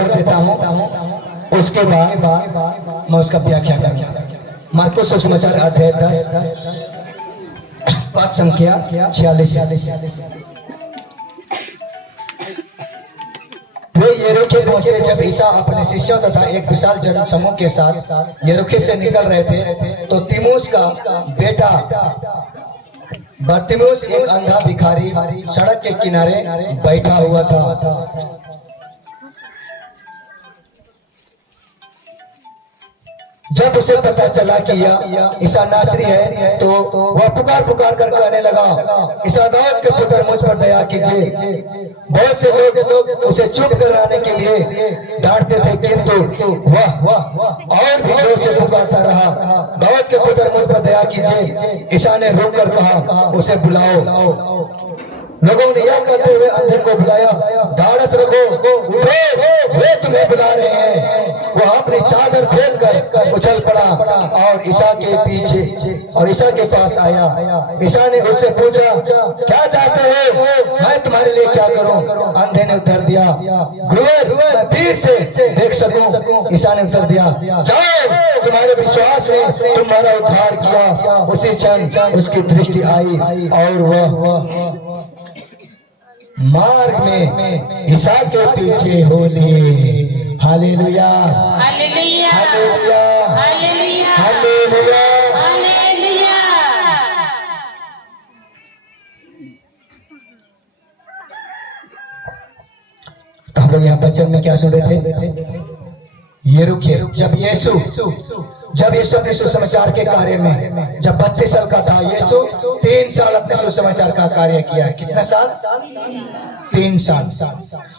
पढ़ देता हूँ, उसके बाद मैं उसका व्याख्या करूंगा। मार्को सुसमाचार अध्याय 10 पद संख्या 46। वे यरीहो पहुंचे। जब ईसा अपने शिष्यों तथा एक विशाल जन समूह के साथ यरीहो से निकल रहे थे, तो तिमुस का बेटा बरतिमुस एक अंधा भिखारी सड़क के किनारे बैठा हुआ था। जब उसे पता चला कि यह ईसा नासरी है, तो वह पुकार पुकार कर कहने लगा, ईसा दाऊद के पुत्र, मुझ पर दया कीजिए। बहुत से लोग उसे चुप कराने के लिए डांटते थे, किंतु वह और भी जोर से पुकारता रहा, दाऊद के पुत्र, मुझ पर दया कीजिए। ईसा ने रोक कर कहा, उसे बुलाओ। लोगों ने यह कहते हुए अंधे को बुलाया। ढाढ़स रखो, उठो, वे तुम्हें बुला रहे हैं। वह अपनी चादर फेंक कर उछल पड़ा और ईसा के पीछे और ईसा के पास आया। ईसा ने उससे पूछा, क्या चाहते हो, मैं तुम्हारे लिए क्या करूं? अंधे ने उत्तर दिया, गुरु, मैं भीड़ से देख सकूं। ईसा ने उत्तर दिया, जाओ, तुम्हारे विश्वास ने तुम्हारा उद्धार किया। उसी क्षण उसकी दृष्टि आई और वह मार्ग में ईसा के पीछे हो लिए। Hallelujah, hallelujah, hallelujah, hallelujah, hallelujah. Hallelujah. तो हम लोग यहाँ बचन में क्या सुन रहे थे? यरीहो। जब यीशु अपने सुसमाचार के कार्य में जब 32 साल का था, यीशु 3 साल अपने सुसमाचार का कार्य किया। कितना साल? 3 साल।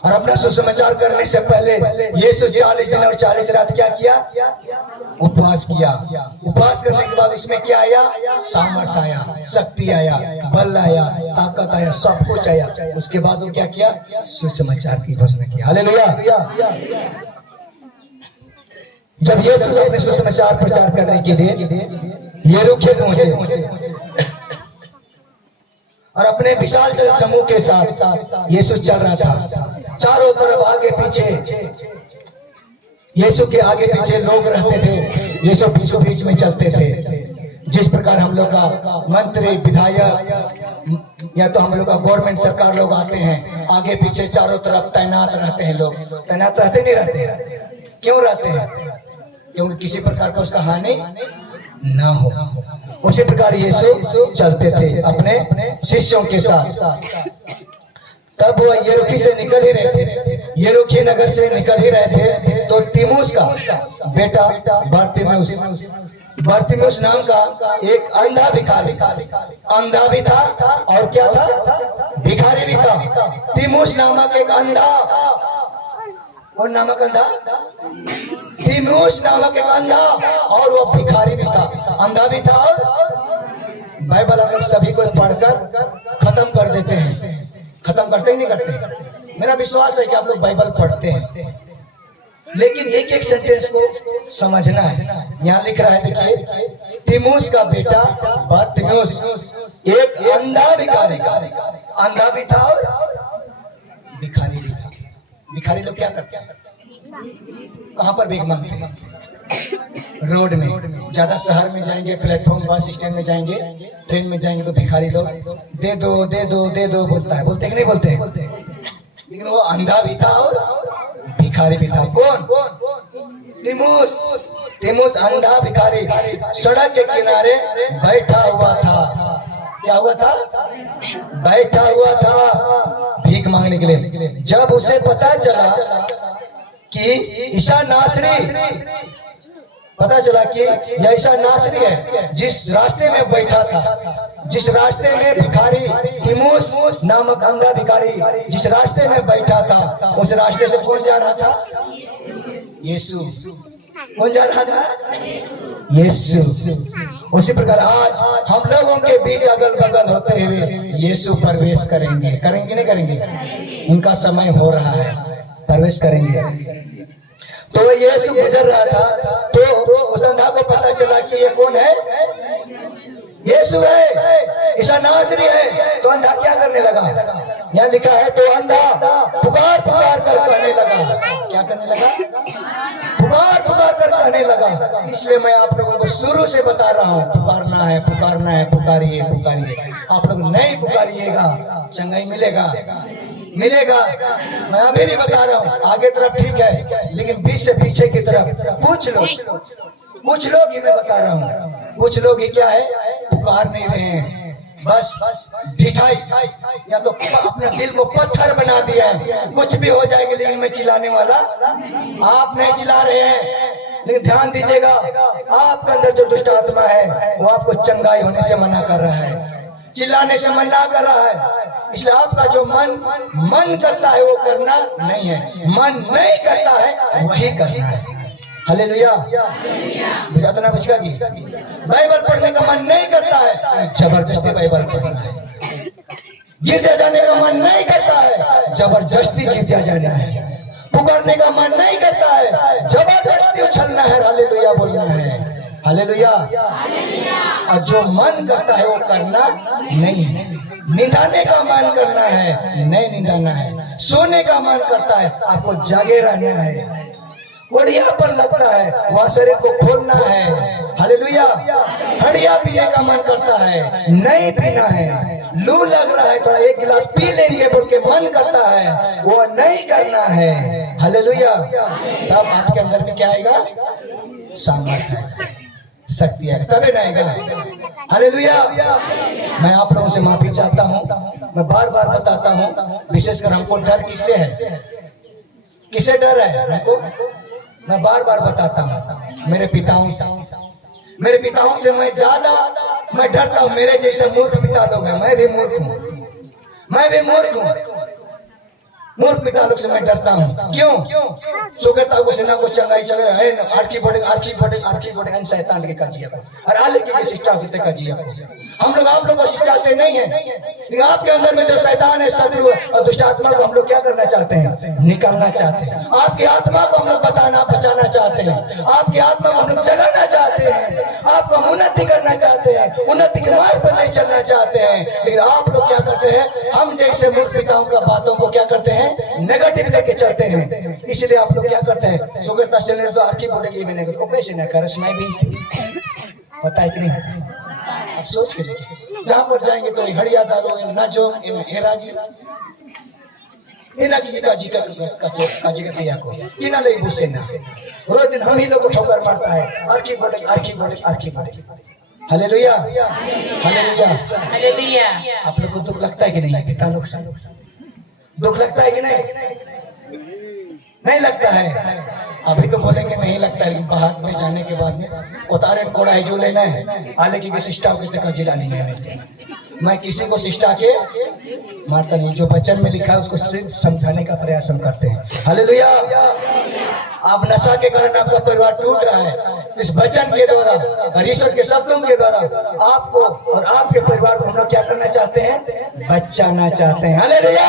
और अपना सुसमाचार करने से पहले यीशु 40 दिन और 40 रात क्या किया? उपवास किया। उपवास करने के बाद इसमें क्या आया? सामर्थ आया, शक्ति आया, बल आया, ताकत आया, सब कुछ आया। उसके बाद वो क्या किया? सुसमाचार की घोषणा की। हालेलुया। जब यीशु अपने सुसमाचार प्रचार करने के लिए यरीहो पहुंचे और अपने विशाल जन समूह के साथ यीशु चल रहा था, चारों तरफ आगे पीछे यीशु के आगे पीछे लोग रहते थे। यीशु बीचों बीच में चलते थे। जिस प्रकार हम लोग का मंत्री, विधायक या तो हम लोग का गवर्नमेंट सरकार लोग आते हैं, आगे पीछे चारों तरफ तैनात रहते हैं। लोग तैनात रहते नहीं रहते? क्यों रहते हैं? क्योंकि किसी प्रकार का उसका हानि ना हो। उसी प्रकार यीशु चलते थे अपने शिष्यों के साथ। तब वो यरीहो से निकल ही रहे थे, यरीहो नगर से निकल ही रहे थे, तो तिमुस का बेटा बरतिमुस नाम का एक अंधा भिखारी, अंधा भी था और क्या था? भिखारी भी था। तिमुस नामक एक अंधा, कौन नामक अंधा? तिमुस नामक एक अंधा, और वो भिखारी भी था, अंधा भी था। बाइबल हम लोग सभी को पढ़कर खत्म कर देते हैं। खत्म करते ही नहीं करते। मेरा विश्वास है कि आप लोग बाइबल पढ़ते हैं, लेकिन एक एक सेंटेंस को समझना है। यहाँ लिख रहा है, देखिए, तिमुस का बेटा बरतिमुस एक अंधा भिखारी, अंधा भी था और भिखारी भी था। भिखारी लोग क्या करते हैं? कहाँ पर भीख मांगते हैं? रोड में। ज्यादा शहर में जाएंगे, प्लेटफॉर्म, बस स्टैंड में जाएंगे, ट्रेन में जाएंगे, तो भिखारी लोग दे दो दे दो दे दो बोलता है। बोलते हैं कि नहीं बोलते? लेकिन वो अंधा भी था और भिखारी भी था। कौन? तिमुस अंधा भिखारी सड़क के किनारे बैठा हुआ था। क्या हुआ था? बैठा हुआ था भीख मांगने के लिए। जब उसे पता चला कि ईसा नासरी, पता चला कि यह ईसा नासरी है, जिस रास्ते में बैठा था, जिस रास्ते में भिखारी तिमुस नामक अंधा भिखारी जिस रास्ते में बैठा था, उस रास्ते से कौन जा रहा था? यीशु। कौन जा रहा था? यीशु। उसी प्रकार आज हम लोगों के बीच अगल बगल होते हुए यीशु प्रवेश करेंगे। करेंगे नहीं करेंगे? उनका समय हो रहा है, प्रवेश करेंगे। तो यीशु गुजर रहा था, तो उस अंधा को पता चला कि ये कौन है? यीशु है, ईसा नासरी है। तो अंधा क्या करने लगा? यहाँ लिखा है, तो अंधा पुकार पुकार कर कहने लगा। क्या क्या करने लगा? पुकार पुकार कर कहने लगा। इसलिए मैं आप लोगों को शुरू से बता रहा हूँ, पुकारना है, पुकारना है, पुकारिए पुकारिए। आप लोग नहीं पुकारिएगा, चंगाई मिलेगा मिलेगा। मैं अभी भी बता रहा हूँ, आगे तरफ ठीक है, लेकिन बीच से पीछे की तरफ कुछ लोग ही मैं बता रहा हूँ, कुछ लोग ही क्या है, पुकार नहीं रहे हैं, बस ढिठाई या तो अपने दिल को पत्थर बना दिया है। कुछ भी हो जाएगा, लेकिन मैं चिल्लाने वाला आप नहीं चिल्ला रहे हैं। लेकिन ध्यान दीजिएगा, आपके अंदर जो दुष्ट आत्मा है वो आपको चंगाई होने से मना कर रहा है, चिल्लाने से मना कर रहा है। इसलिए आपका जो मन करता है वो करना नहीं है, मन नहीं करता है वही करना है। हालेलुया, बुझाता ना बचका की। बाइबल पढ़ने का मन नहीं करता है, जबरदस्ती बाइबल पढ़ना है। गिरजा जाने का मन नहीं करता है, जबरदस्ती गिरजा जाना है। पुकारने का मन नहीं करता है, जबरदस्ती उछलना है। हालेलुया बोलना है, हालेलुया। और जो मन करता है वो करना नहीं है। निंदाने का मन करना है, नहीं निंदाना है। सोने का मन करता है, आपको जागे रहना है। बढ़ियापन लगता है, वहाँ शरीर को खोलना है। हालेलुया। हड़िया पीने का मन करता है, नहीं पीना है। लू लग रहा है, थोड़ा एक गिलास पी लेंगे बोल के मन करता है, वो नहीं करना है। हालेलुया। तब आपके अंदर में क्या आएगा? सामर्थ्य आएगा, शक्ति आएगा, तभी नहीं आएगा। हालेलुया। मैं आप लोगों से माफी चाहता हूँ, मैं बार बार बताता हूँ, विशेषकर हमको डर किससे है? किसे डर है हमको? मैं बार बार बताता हूँ, मेरे पिताओं से मैं ज्यादा मैं डरता हूँ। मेरे जैसे मूर्ख पिता लोग हैं, मैं भी मूर्ख हूँ, मूर्ख पिता लोग से मैं डरता हूँ। क्यों? सुगरता को सेना को चंगाई चले है, आरकी बढ़े शैतान के काजिया और आले की शिक्षा से काजिया। हम लोग आप लोग को शिक्षा से नहीं है, लेकिन आपके अंदर में जो शैतान है, शत्रु और दुष्ट आत्मा को हम लोग क्या करना चाहते हैं? निकालना चाहते हैं। आपकी आत्मा को हम लोग बचाना चाहते हैं। आपकी आत्मा को हम लोग जगाना चाहते हैं। आपको हम उन्नति करना चाहते हैं, उन्नति के मार्ग पर नहीं चलना चाहते हैं। लेकिन आप लोग क्या करते हैं? हम जैसे मूर्ख पिताओं का बातों को क्या करते हैं? नेगेटिव लेके चलते हैं। इसलिए आप लोग क्या करते हैं? सुगरता चैनल तो आरकी बोलेगी भी नहीं, कैसे ना कर सुनाई भी पता है कि नहीं? आप सोच के देखिए, जहाँ पर जाएंगे तो हड़िया दारो ना जो हेरागी काजी का तैयार को चिना ले बुसे ना रोज दिन हम ही लोग को ठोकर मारता है। आरकी बोले। Hallelujah, hallelujah, hallelujah. आप लोग को दुख लगता है कि नहीं? पिता लोग से दुख लगता है कि नहीं लगता है? अभी तो बोलेंगे नहीं लगता है, लेकिन बाद में जाने के बाद में कोतारे कोड़ा है जो लेना है, आले की शिष्टा को जिला नहीं है। मैं किसी को शिष्टा के मारता नहीं, जो वचन में लिखा है उसको सिर्फ समझाने का प्रयास हम करते हैं। हालेलुया। आप नशा के कारण आपका परिवार टूट रहा है, इस वचन के द्वारा और ईश्वर के शब्दों के द्वारा आपको और आपके परिवार को हम लोग क्या करना चाहते हैं? बचाना चाहते हैं। हालेलुया,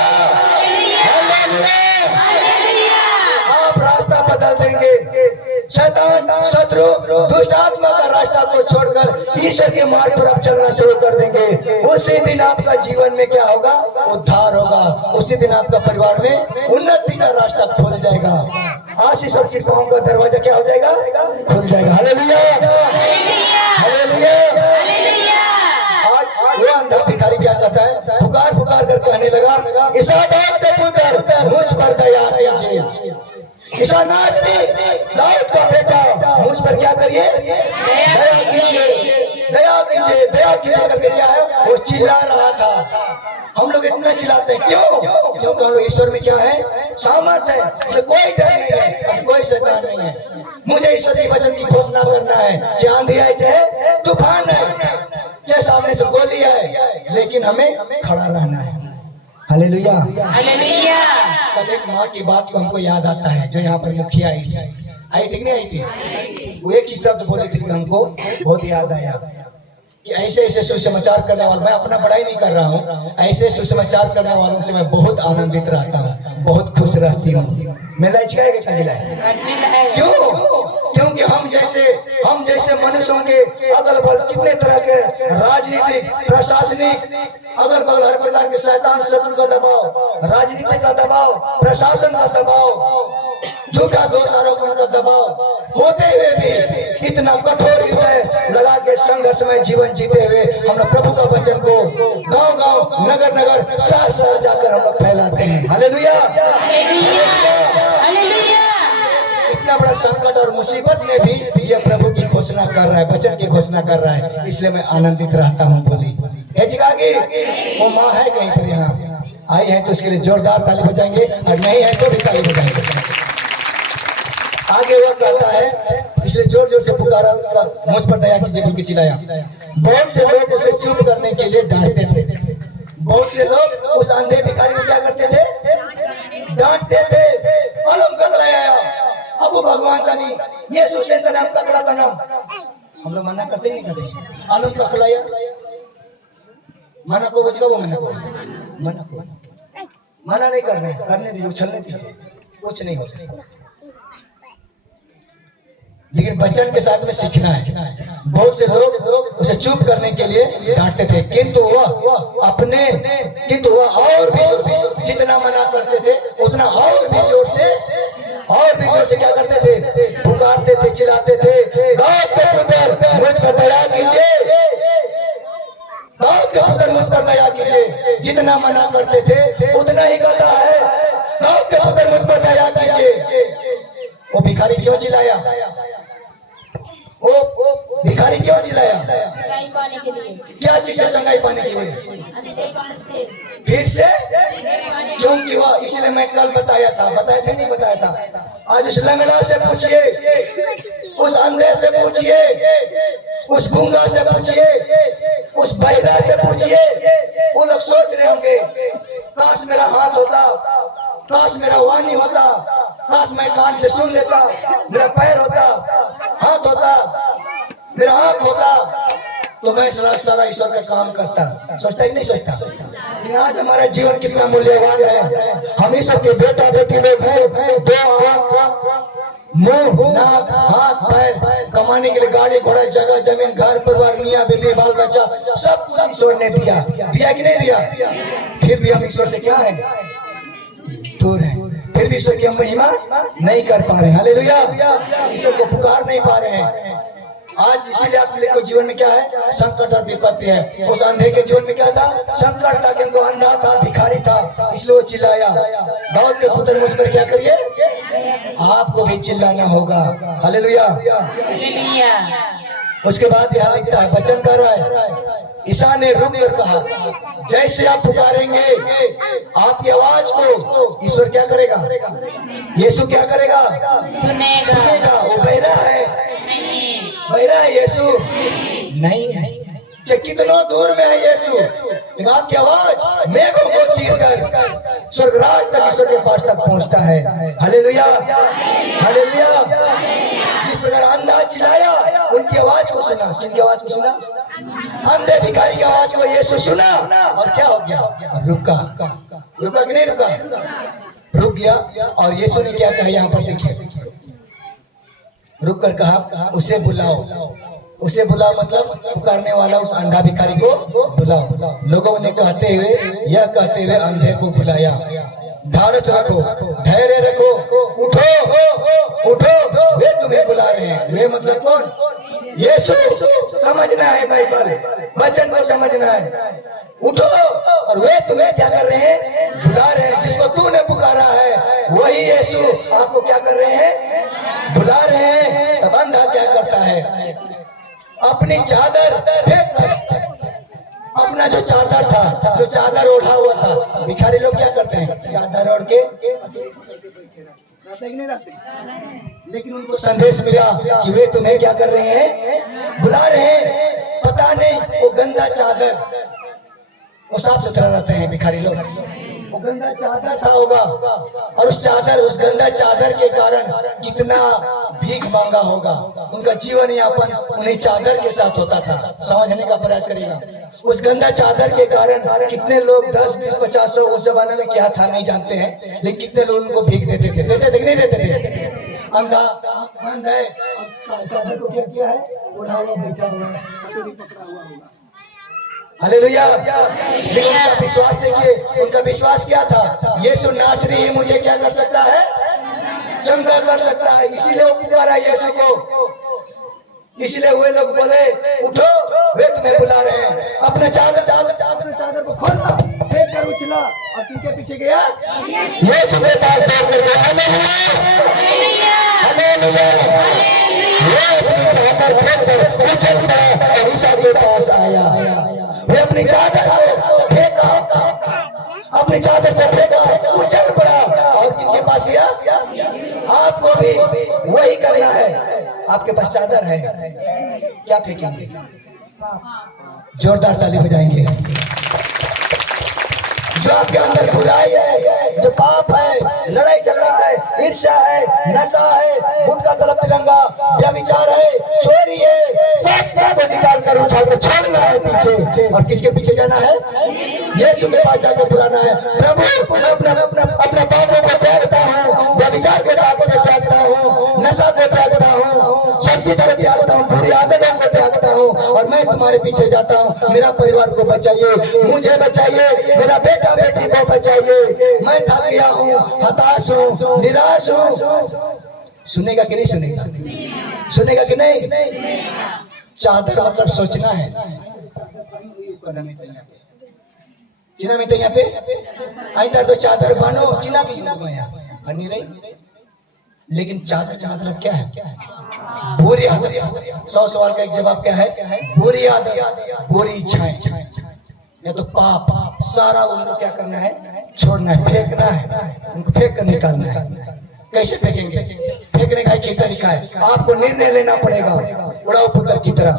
आप रास्ता बदल देंगे। शैतान, शत्रु, दुष्ट आत्मा का रास्ता को छोड़कर ईश्वर के मार्ग पर आप चलना शुरू कर देंगे। उसी दिन आपका जीवन में क्या होगा? उद्धार होगा। उसी दिन आपका परिवार में उन्नति का रास्ता खुल जाएगा। आशीष और कृपाओं का दरवाजा क्या हो जाएगा? खुल जाएगा। Hallelujah, hallelujah. वो अंधा भिखारी क्या कहता है? पुकार पुकार कर कहने लगा, इसाबात के पुत्र मुझ पर दया कीजिए। ईसा नासरी दाऊद का बेटा मुझ पर क्या करिए? दया कीजिए, दया कीजिए, दया कीजिए करके क्या है? वो चिल्ला रहा था। हम लोग इतना चिल्लाते हैं क्यों? क्योंकि हम लोग ईश्वर में क्या है? सामर्थ्य है, इसलिए कोई डर नहीं है, कोई शैतान नहीं है। मुझे ईश्वर के वचन की घोषणा करना है, चाहे आंधी है, चाहे तूफान है, चाहे सामने से गोली है, लेकिन हमें खड़ा रहना है। Hallelujah, hallelujah. कल एक माँ की बात को हमको याद आता है, जो यहाँ पर मुखिया आई थी कि नहीं आई थी? वो एक ही शब्द बोले थे, हमको बहुत याद आया कि ऐसे ऐसे सुसमाचार करने वाले, मैं अपना बड़ाई नहीं कर रहा हूँ, ऐसे सुसमाचार करने वालों से मैं बहुत आनंदित रहता हूँ, बहुत खुश रहती हूँ। मेला क्यों? क्योंकि हम जैसे मनुष्यों के अगल बगल कितने तरह के राजनीतिक, प्रशासनिक, अगल बगल हर प्रकार के शैतान शत्रु का दबाव, राजनीति का दबाव, प्रशासन का दबाव, झूठा दोष आरोपण का दबाव होते हुए भी इतना कठोर हृदय लगा के संघर्ष में जीवन जीते हुए हम लोग प्रभु का वचन को गांव गांव नगर नगर शहर शहर जाकर हम लोग फैलाते हैं। हालेलुया। इतना बड़ा संकट और मुसीबत में भी ये प्रभु की घोषणा कर रहा है, वचन की घोषणा कर रहा है, इसलिए मैं आनंदित रहता हूँ। बोली वो माँ है कहीं पर यहाँ आई है तो उसके लिए जोरदार ताली बजाएंगे, और नहीं है तो भी ताली बजाएंगे। आगे वह कहता है, इसलिए जोर जोर से पुकारा, मुझ पर दया कीजिए बोल के चिल्लाया। बहुत से लोग उसे चुप करने के लिए डांटते थे। बहुत से लोग उस अंधे भिखारी को क्या करते थे? डांटते थे। अलम ककलाया अबू भगवान का नहीं, ये सुशे से नाम ककला का नाम हम लोग मना करते ही नहीं करते। अलम ककलाया मना को बचका, वो मना नहीं करने दीजिए, उछलने दीजिए, कुछ नहीं हो जाएगा। लेकिन वचन के साथ में सीखना है। बहुत से लोग उसे चुप करने के लिए डांटते थे, किंतु वह और भी जोर से, जितना मना करते थे उतना और भी जोर से क्या करते थे? पुकारते थे, चिल्लाते थे, दाऊद के पुत्र मुझ पर दया कीजिए, दाऊद के पुत्र मुझ पर दया कीजिए। जितना मना करते थे उतना ही कहता है, दाऊद के पुत्र मुझ पर दया कीजिए। वो भिखारी क्यों चिल्लाया? वो भिखारी क्यों चिल्लाया? चंगाई पाने के लिए। क्या चीज से चंगाई पाने के लिए? फिर से क्योंकि वह, इसलिए मैं कल बताया थे नहीं बताया था। आज उस लंगड़ा से पूछिए, उस अंधे से पूछिए, उस गूंगा से पूछिए, उस बहिरा से पूछिए, वो लोग सोच रहे होंगे काश मेरा हाथ होता, काश मेरा वाणी होता, काश मैं कान से सुन लेता, मेरा पैर होता, हाथ होता, मेरा आंख होता, तो मैं सारा ईश्वर का काम करता। सोचता ही नहीं सोचता। लेकिन आज हमारा जीवन कितना मूल्यवान है। हम ईश्वर के बेटा बेटी लोग हैं। दो आंख, मुंह, नाक, हाथ, पैर, कमाने के लिए गाड़ी घोड़ा, जगह जमीन, घर परिवार, मियां बीवी, बाल बच्चा, सब ईश्वर ने दिया कि नहीं दिया? फिर भी हम ईश्वर से क्या है? दूर है। फिर भी ईश्वर की हम महिमा नहीं कर पा रहे हैं। हालेलुया। ईश्वर को पुकार नहीं पा रहे हैं। आज इसीलिए आप लोग के जीवन में क्या है? संकट और विपत्ति है। उस अंधे के जीवन में क्या था? संकट था, क्योंकि अंधा था, भिखारी था, इसलिए वो चिल्लाया, दाऊद के पुत्र मुझ पर क्या करिए? आपको भी चिल्लाना होगा। हालेलुया। उसके बाद यहाँ लिखता है, वचन कर रहा है, ईसा ने रुक कर कहा, जैसे आप पुकारेंगे आपकी आवाज को ईश्वर क्या करेगा? यीशु क्या करेगा? सुनेगा। वो बहरा है, बहरा है यीशु नहीं है। कितना दूर में है यीशु, लेकिन आपकी आवाज मेघों को चीर कर स्वर्गराज तक, ईश्वर के पास तक पहुंचता है। Hallelujah, hallelujah. जिस प्रकार अंधा चिल्लाया, उनकी आवाज को सुना, किनकी आवाज को सुना? अंधे भिखारी की आवाज को यीशु सुना, और क्या हो गया? रुका कि नहीं रुका? रुक गया। और यीशु ने क्या कहा यहाँ पर देखिए, रुक कर कहा, उसे बुलाओ। उसे बुलाओ मतलब पुकारने वाला उस अंधा भिखारी को बुलाओ। लोगों ने कहते हुए अंधे को बुलाया। ढाढ़स रखो, धैर्य रखो, उठो, वे तुम्हें बुला रहे हैं। वे मतलब कौन? यीशु। समझना है बाइबल, वचन को समझना है। उठो, और वे तुम्हें क्या कर रहे हैं? बुला रहे हैं। जिसको तूने पुकारा है वही यीशु आपको क्या कर रहे हैं? बुला रहे हैं। तब अंधा क्या करता है? अपनी चादर फेंक कर, अपना जो चादर था, जो चादर ओढ़ा हुआ था, भिखारी लोग क्या करते हैं? चादर ओढ़ के नहीं रहते। लेकिन उनको संदेश मिला कि वे तुम्हें क्या कर रहे हैं? बुला रहे हैं। पता नहीं वो गंदा चादर, वो साफ सुथरा रहते हैं भिखारी लोग, वो गंदा चादर था होगा, और उस गंदा चादर के कारण कितना भीख मांगा होगा। उनका जीवन यापन उन्हीं चादर के साथ होता था। समझने का प्रयास करिएगा। उस गंदा चादर के कारण कितने लोग 10, 20, 50, 100, उस जमाने में क्या था नहीं जानते हैं, लेकिन कितने लोग उनको भीख देते थे नहीं देते थे? अंधा बंद है, चादर को क्या किया है? उड़ा हुआ, बैठा हुआ है, पकड़ा हुआ होगा। हालेलुया। लेकिन उनका विश्वास देखिए, उनका विश्वास क्या था? यीशु नासरी ही मुझे क्या कर सकता है? चंगा कर सकता है, इसीलिए वो पुकारा यीशु को। इसलिए वे लोग बोले उठो, वे तुम्हें बुला रहे हैं। अपने चादर को खोला, फेंक कर उछला और किनके पीछे गया? यीशु के पास दौड़ कर गया। हालेलुया। वे अपनी चादर फेंक कर उछल पड़ा और ईसा के पास आया। वे अपनी चादर को फेंका, अपनी चादर को फेंका, उछल पड़ा और किनके पास गया? आपको भी वही करना है। आपके पास चादर है, क्या फेंकेंगे? जोरदार ताली बजाएंगे। जो आपके अंदर बुराई है, जो पाप है, लड़ाई झगड़ा है, ईर्ष्या है, नशा है, गुटखा तलब तिरंगा, व्यभिचार है, चोरी है, सब चीज को निकाल कर उछाल कर छोड़ना है पीछे। और किसके पीछे जाना है? यीशु के पास जाकर बुलाना है। प्रभु, मैं अपने पापों को त्यागता हूँ, व्यभिचार के पापों को त्यागता हूँ, नशा को त्यागता हूँ, सब चीज को त्यागता हूँ, बुरी आदतों को त्यागता हूँ और मैं तुम्हारे पीछे जाता हूँ। मेरा परिवार को बचाइए, मुझे बचाइए, मेरा बेटा बेटी को बचाइए। मैं थक गया हूँ, हताश हूँ, निराश हूँ। सुनेगा कि नहीं सुनेगा? सुनेगा कि नहीं? चादर मतलब सोचना है। चिना में तो यहाँ पे आई तो चादर बानो चिना की बनी रही, लेकिन चादर का मतलब क्या है? बुरी आदत। 100 सवाल का एक जवाब क्या है? बुरी आदत, बुरी इच्छाएं, या तो पाप, सारा उनको क्या करना है? छोड़ना है, फेंकना है, उनको फेंक कर निकालना है। कैसे फेंकेंगे? फेंकने का एक ही तरीका है, आपको निर्णय लेना पड़ेगा। उड़ाऊ पुत्र की तरह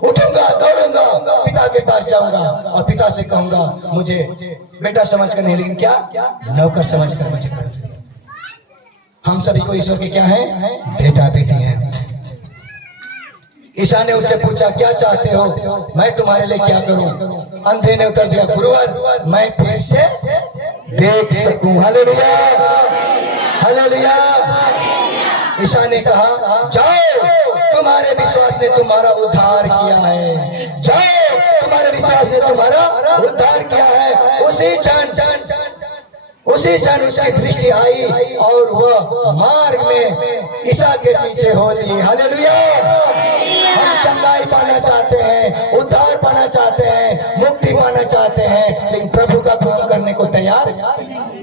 उठूंगा, दौड़ूंगा, पिता के पास जाऊंगा और पिता से कहूंगा मुझे बेटा समझ कर नहीं, लेकिन क्या नौकर समझ कर मुझे कर। हम सभी को ईश्वर के क्या है? बेटा बेटी हैं। ईसा ने उससे पूछा क्या चाहते हो मैं तुम्हारे लिए क्या करूं? अंधे ने उत्तर दिया गुरुवर मैं फिर से देख सकूं। Hallelujah, hallelujah. ईसा ने कहा जाओ, तुम्हारे विश्वास ने तुम्हारा उद्धार किया है। जाओ, तुम्हारे विश्वास ने तुम्हारा उद्धार किया है। उसी क्षण उसकी दृष्टि आई और वह मार्ग में ईसा के पीछे हो ली। हालेलुया। हम चंगाई पाना चाहते हैं, उद्धार पाना चाहते हैं, मुक्ति पाना चाहते हैं, लेकिन प्रभु का काम करने को तैयार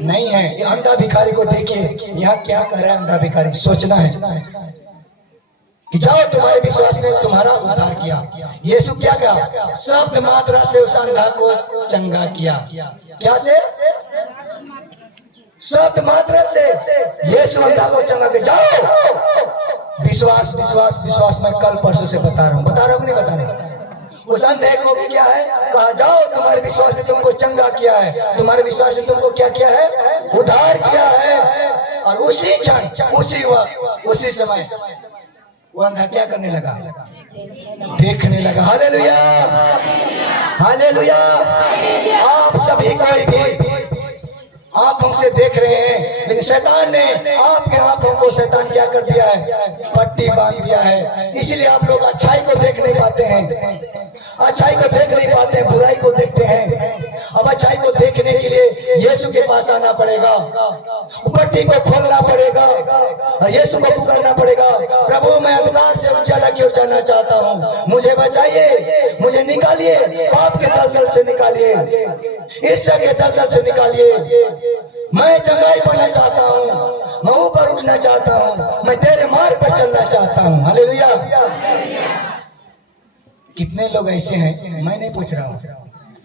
नहीं है। ये अंधा भिखारी को देखिए, यहाँ क्या कर रहा है अंधा भिखारी? सोचना है कि जाओ, तुम्हारे विश्वास ने तुम्हारा उद्धार किया। यीशु क्या किया? शब्द मात्रा से उस अंधा को चंगा किया। क्या से? शब्द मात्रा से यीशु अंधा को चंगा के जाओ। विश्वास विश्वास विश्वास मैं कल परसों से बता रहा हूँ कि नहीं बता रहा? उस अंधे को भी क्या है? कहा जाओ, तुम्हारे विश्वास ने तुमको चंगा किया है, तुम्हारे विश्वास ने तुमको क्या किया है? उद्धार किया है। और उसी क्षण, उसी वक्त, उसी समय वो अंधा क्या करने लगा? देखने लगा। Hallelujah, hallelujah. आप सभी कोई भी आंखों से देख रहे हैं, लेकिन शैतान ने आपके आंखों को शैतान क्या कर दिया है? पट्टी बांध दिया है। इसलिए आप लोग अच्छाई को देख नहीं पाते हैं, अच्छाई को देख नहीं पाते हैं, बुराई को देखते हैं। अब अच्छाई को देखने के लिए यीशु के पास आना पड़ेगा, पट्टी को खोलना पड़ेगा और यीशु को पुकारना पड़ेगा। प्रभु मैं अंधकार से उजाला की ओर जाना चाहता हूँ, मुझे बचाइए, मुझे निकालिए, पाप के दलदल से निकालिए, ईर्ष्या के दलदल से निकालिए। मैं चंगाई पाना चाहता हूँ, मैं ऊपर उठना चाहता हूँ, मैं तेरे मार्ग पर चलना चाहता हूँ। हालेलुया। कितने लोग ऐसे हैं, मैं नहीं पूछ रहा हूँ,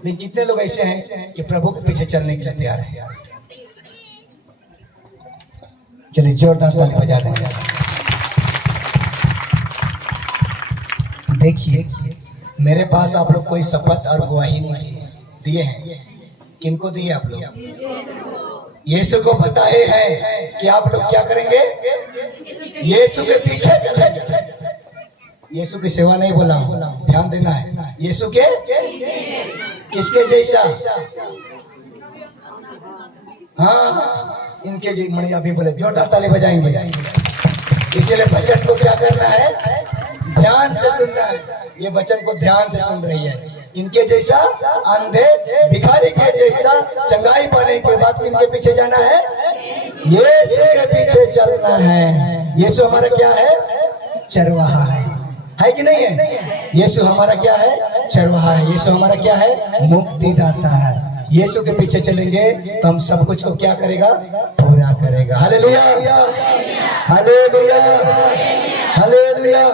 लेकिन कितने लोग ऐसे हैं कि प्रभु के पीछे चलने के लिए तैयार हैं? चलिए जोरदार ताली बजा दें। देखिए मेरे पास आप लोग कोई शपथ और गवाही नहीं दिए हैं। किनको दिए आप लोग? यीशु को बताए हैं कि आप लोग क्या करेंगे? यीशु के पीछे चलेंगे। यीशु की सेवा नहीं बोला, ध्यान देना है। यीशु के किसके जैसा? हाँ, इनके जी मणिया भी बोले, जोरदार ताली बजाएंगे। इसीलिए वचन को क्या करना है? ध्यान से सुनना है। ये वचन को ध्यान से सुन रही है। इनके जैसा अंधे भिखारी के जैसा चंगाई पाने के बाद इनके पीछे जाना है। यीशु के पीछे चलना है। यीशु हमारा क्या है? चरवाहा है कि नहीं है? यीशु हमारा क्या है? चरवाहा है। यीशु हमारा क्या है? मुक्तिदाता है। यीशु के पीछे चलेंगे तो हम सब कुछ को क्या करेगा? पूरा करेगा। Hallelujah, hallelujah, hallelujah.